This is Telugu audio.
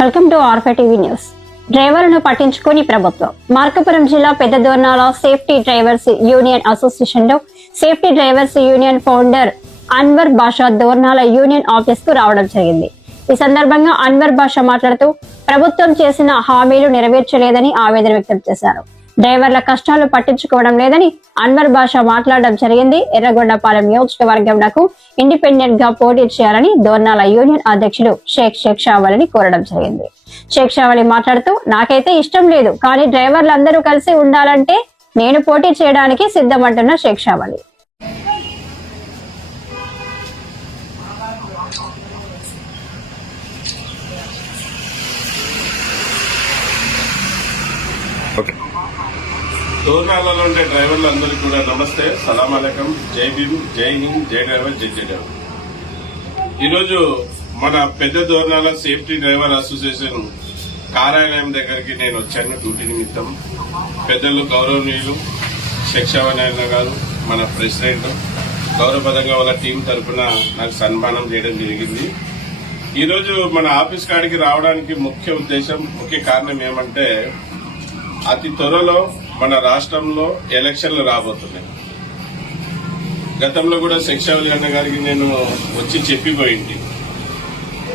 వెల్కమ్ టు ఆర్ఫే టీవీ న్యూస్. డ్రైవర్లను పట్టించుకుని ప్రభుత్వం. మార్కాపురం జిల్లా Pedda Dornala safety drivers union association లో safety drivers union founder Anwar Basha Dornala union office కు రావడం జరిగింది. ఈ సందర్భంగా అన్వర్ బాషా మాట్లాడుతూ ప్రభుత్వం చేసిన హామీలు నెరవేర్చలేదని ఆవేదన వ్యక్తం చేశారు. డ్రైవర్ల కష్టాలు పట్టించుకోవడం లేదని అన్వర్ బాషా మాట్లాడడం జరిగింది. ఎర్రగొండపాలెం నియోజకవర్గంకు ఇండిపెండెంట్ గా పోటీ చేయాలని దోర్నాల యూనియన్ అధ్యక్షుడు షేక్ షావలిని కోరడం జరిగింది. షేక్ షావలి మాట్లాడుతూ, నాకైతే ఇష్టం లేదు, కానీ డ్రైవర్లందరూ కలిసి ఉండాలంటే నేను పోటీ చేయడానికి సిద్ధమంటున్న షేక్ షావలి. దోర్నాలలో ఉండే డ్రైవర్లు అందరికీ కూడా నమస్తే, సలాం అలైకం, జై భీమ్, జై హింద్, జై డ్రైవర్, జై జై డ్రైవర్. ఈరోజు మన పెద్ద దోర్నాల సేఫ్టీ డ్రైవర్ అసోసియేషన్ కార్యాలయం దగ్గరికి నేను వచ్చాను డ్యూటీ నిమిత్తం. పెద్దలు గౌరవనీయులు శిక్షావనాయన గారు, మన ప్రెసిడెంట్, గౌరవపదంగా వాళ్ళ టీం తరఫున నాకు సన్మానం చేయడం జరిగింది. ఈరోజు మన ఆఫీస్ కాడికి రావడానికి ముఖ్య కారణం ఏమంటే, అతి త్వరలో మన రాష్ట్రంలో ఎలక్షన్లు రాబోతున్నాయి. గతంలో కూడా శిక్షావలి అన్న గారికి నేను వచ్చి చెప్పిపోయింది,